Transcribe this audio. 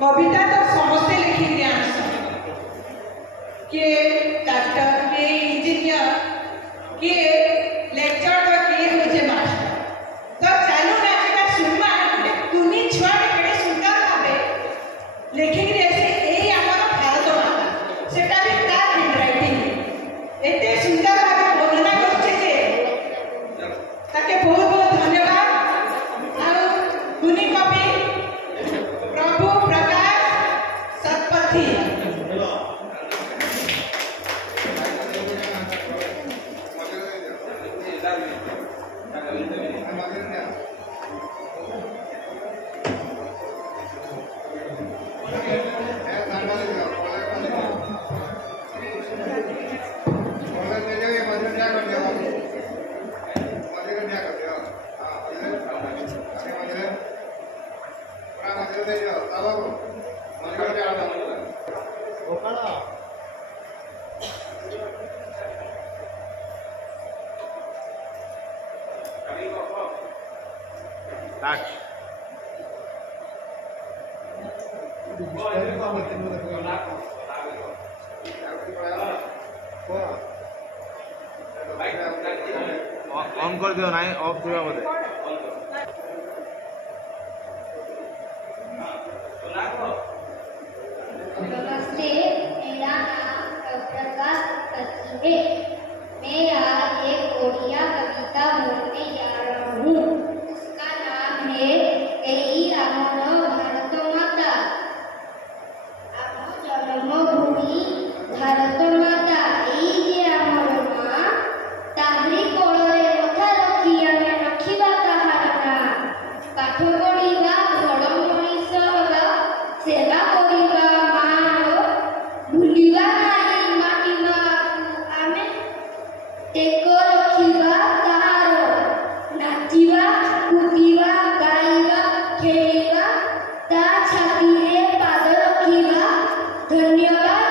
कविता तो समस्ते लिखी दिया किए डॉक्टर किए इंजीनियर किए लेक्चर तो किए मुझे मास्टर तो चालू ना जेटा सुनवा तुम्ही छुआ केडे सुंदर भाबे लिखी रे से एई हमर भारत माता सेटा भी तार हैंडराइटिंग एते सुंदर भाबे वर्णना करछे जे ताके बहुत बहुत धन्यवाद आ गुणी कवि प्रभु प्रकाश सतपथी ऑन कर दियो नाही ऑफ दिवा मध्ये नमस्ते, मेरा नाम प्रकाश सतपथी है। मैं आज एक ओडिया कविता बोलने जा रहा हूँ। उसका नाम है एई आमर भारत माता। आम जन्मभूमि भारत माता एई जे आमर माँ ताहरी कोଳରେ କଥା ରଖି ଆମେ ରଖିବା ତାହାର ନାଁ। ପାଠ ପଢ଼ିବା ଭଲ ମଣିଷ ହେବା ସେବା କରିବା ମାର ଭୁଲିବା ନାହିଁ ମାଟି ମାକୁ ଆମେ ଟେକ ରଖିବା ତାହାର ନାଚିବା କୁଦିବା ଗାଇବା ଖେଳିବା ତା ଛାତିରେ ପାଦ ରଖିବା ଧନ୍ୟବାଦ।